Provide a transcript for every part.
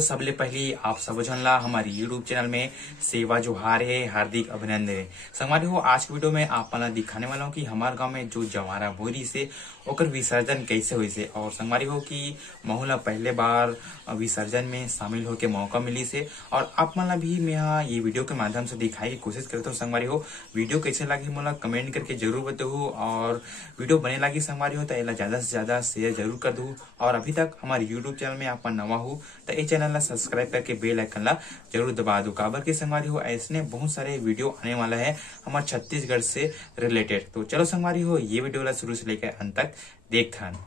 सबले पहले आप सब जनला हमारी यूट्यूब चैनल में सेवा जोहार है, हार्दिक अभिनंदन है। संगवारी हो, आज की वीडियो में आप मला दिखाने वाला हूँ कि हमारे गांव में जो जवारा बोरी से ओकर विसर्जन कैसे हुई से। और संगवारी हो कि महू पहले बार विसर्जन में शामिल होके मौका मिली से और आप मला भी मैं यहाँ ये वीडियो के माध्यम से दिखाई की कोशिश करता हूँ। संगवारी हो, वीडियो कैसे लगी मोला कमेंट करके जरूर बताओ और वीडियो बने लगी संगवारी हो तो एला ज्यादा से ज्यादा शेयर जरूर कर दू। और अभी तक हमारे यूट्यूब चैनल में आप नवा हो तो ये चैनल ला सब्सक्राइब करके बेल आइकन ला जरूर दबा दो। काबर के संगवारी हो ऐसे बहुत सारे वीडियो आने वाला है हमारे छत्तीसगढ़ से रिलेटेड। तो चलो संगवारी हो, ये वीडियो ला शुरू से लेकर अंत तक देखथन।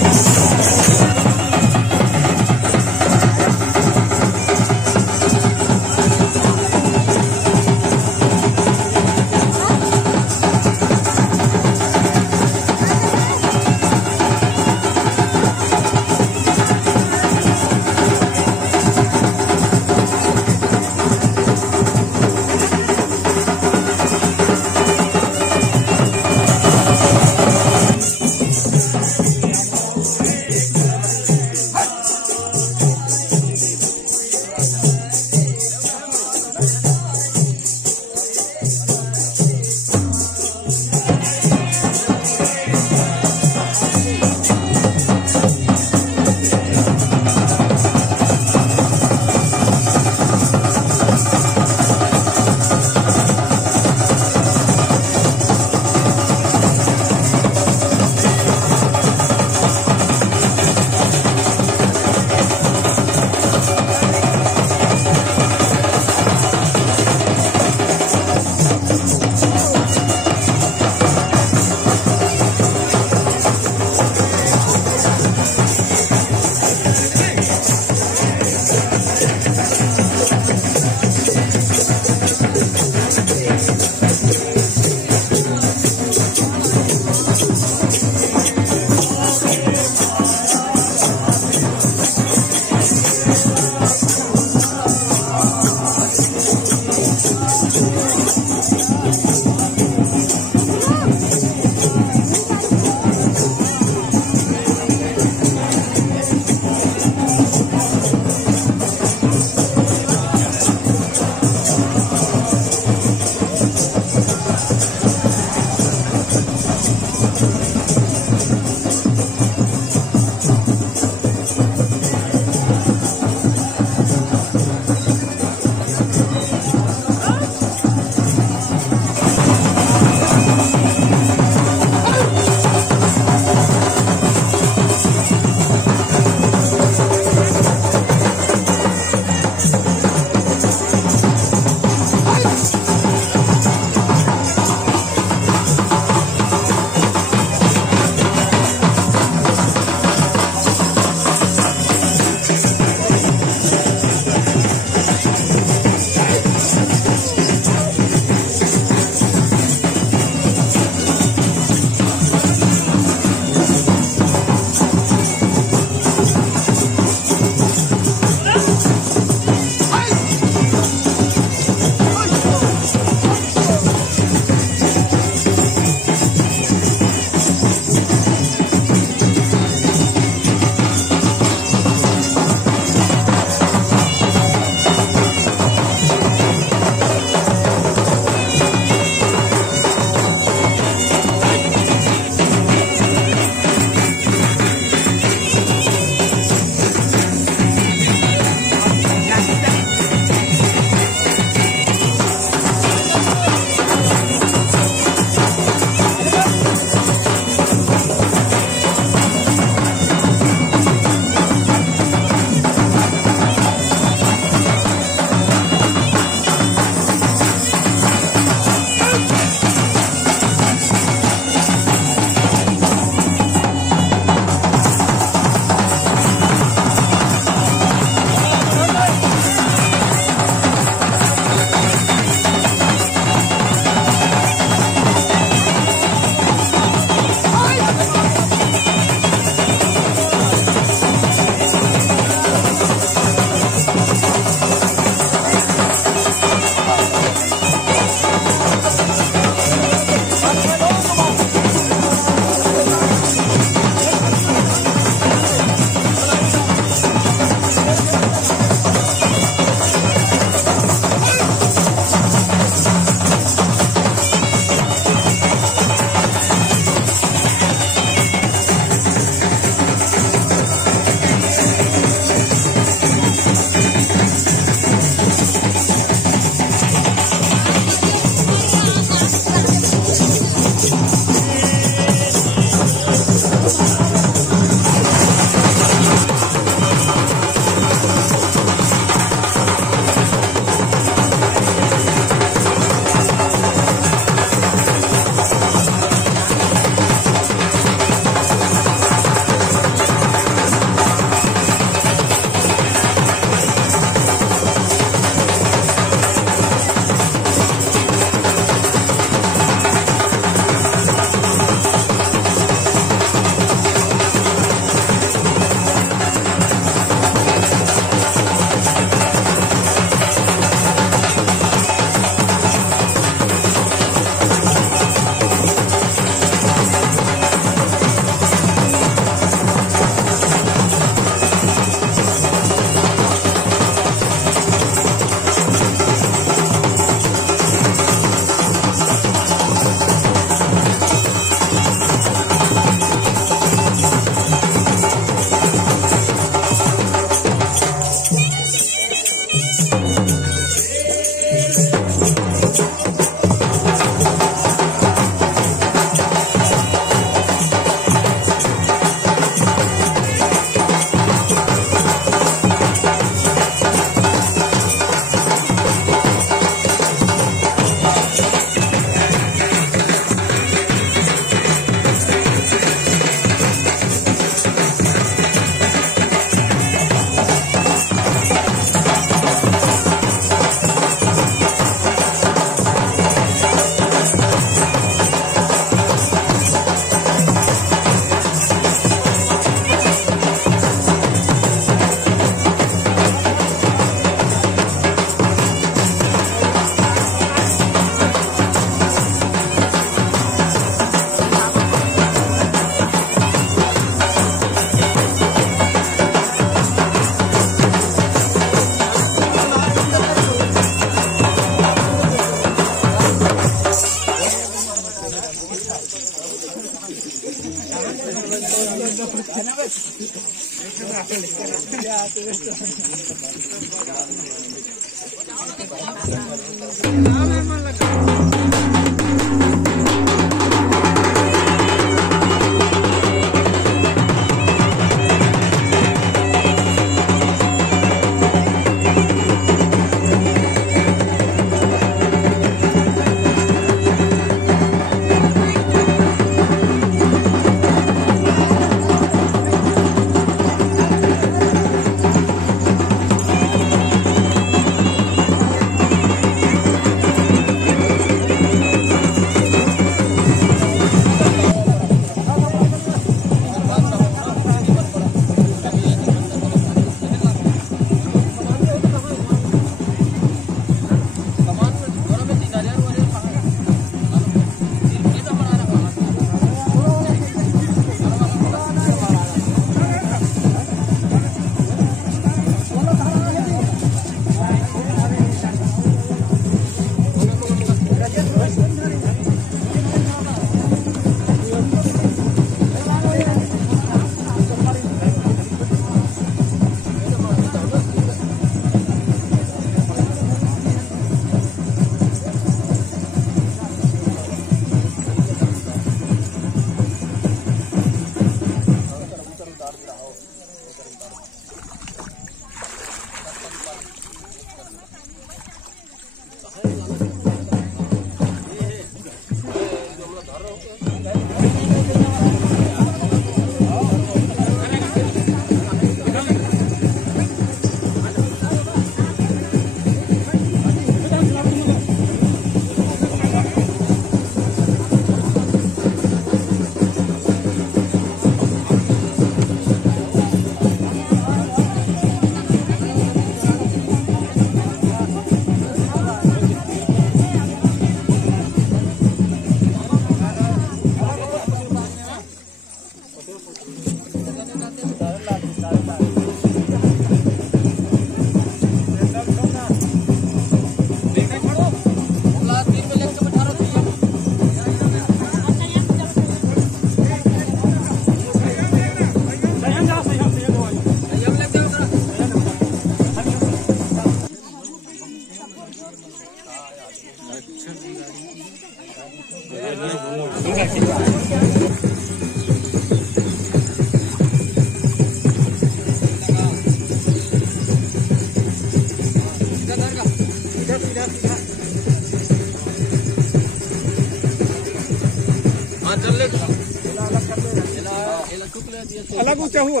अलग ऊंचा हुआ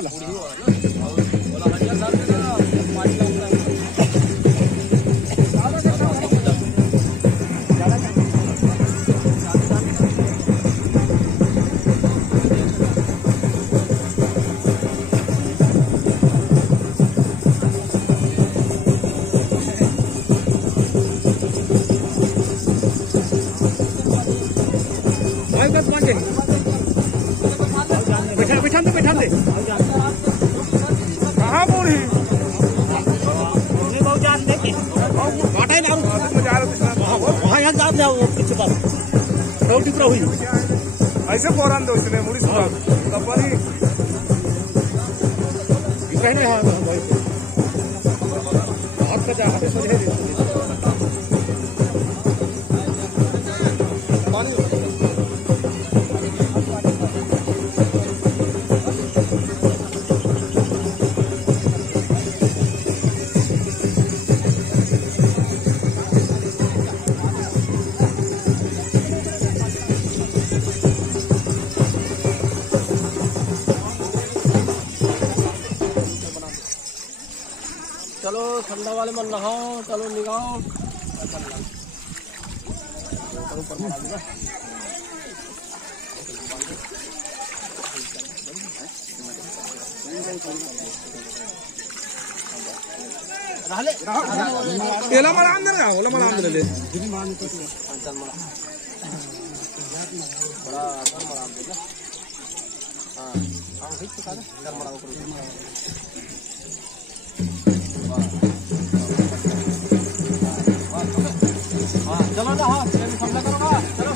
बैठा दे कहाँ बोल है बहुत जान देखे बाटा ना वहाँ यहाँ जान जाओ पीछे पास रोटी पूरा हुई ऐसे बोरान दो इसने मुड़ी सुना तपरी कहने हाँ बहुत का जा हमें सोचे चलो ठंडा वाले में नहाओ चलो निगाओ ఎలా మన అందరూ ఓలా మన అందరూ లేదు बड़ा मरा दे हां हम ठीक तो कर मरा ऊपर हां चलो ना हां सामने करो चलो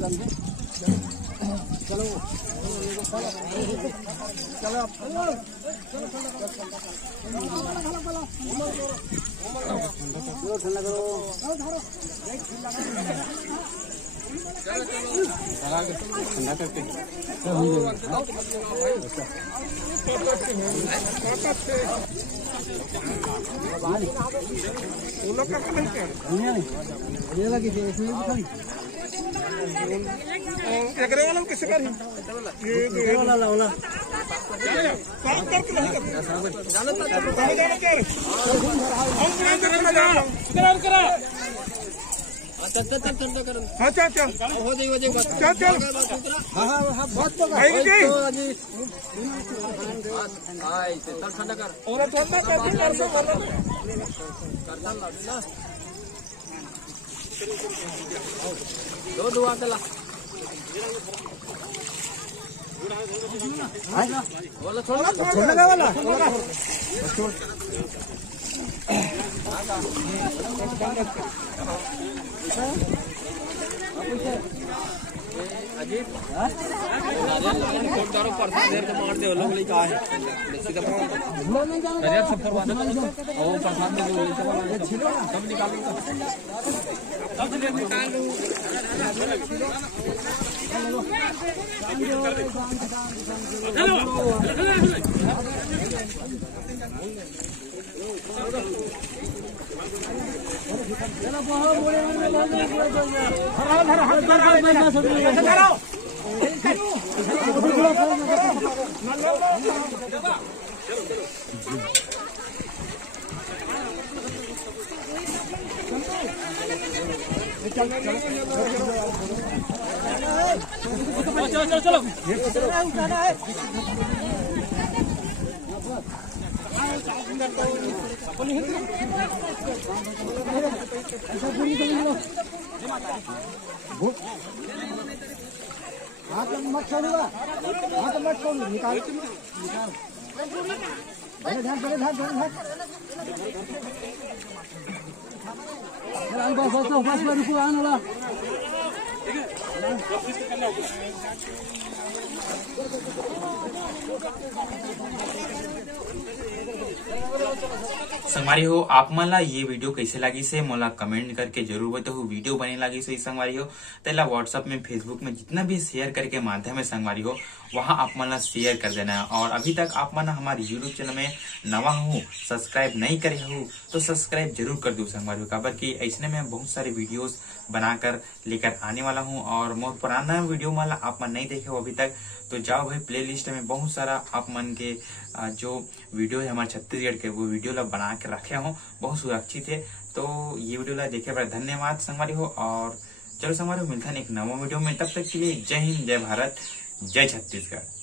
वाला किसे कर ये वाला वाला साफ करके नहीं करते जाना क्या हम पुराने करा करा अच्छा अच्छा हो जाएगी चल चल हाँ बहुत तो भाई जी ठंडा कर और ठंडा कर दो दुआ चला बोला छोड़ने वाला छोड़ अजीब देर तो मार दे लोग लेके आए सीधा सब करवा दो और प्रसाद दे सब निकाल चलो हाथ मत छोड़ूंगा हाथ मत छोड़ू निकाल बस रुको आना संगवारी हो आप मन ला ये वीडियो कैसे लगी से मोला कमेंट करके जरूर बताओ। वीडियो बने लगी सही संगवारी हो तेला व्हाट्सएप में फेसबुक में जितना भी शेयर करके माध्यम है संगवारी हो वहां आप मन ला शेयर कर देना है। और अभी तक आप मन हमारे यूट्यूब चैनल में नवा हो सब्सक्राइब नहीं करे हो तो सब्सक्राइब जरूर कर दो संगवारी हो, काबर की ऐसने में बहुत सारे वीडियोस बनाकर लेकर आने वाला हूँ। और मोर पुराना वीडियो वाला आप मन नहीं देखे हो अभी तक तो जाओ भाई प्ले लिस्ट में बहुत सारा आप मन के जो वीडियो है हमारे छत्तीसगढ़ के वो वीडियो ला बना के रखे हो बहुत सुरक्षित है। तो ये वीडियो ला देखे पर धन्यवाद संगवारी हो। और चलो संगवारी हो मिलता है एक नवा वीडियो में, तब तक के लिए जय हिंद जय भारत जय छत्तीसगढ़।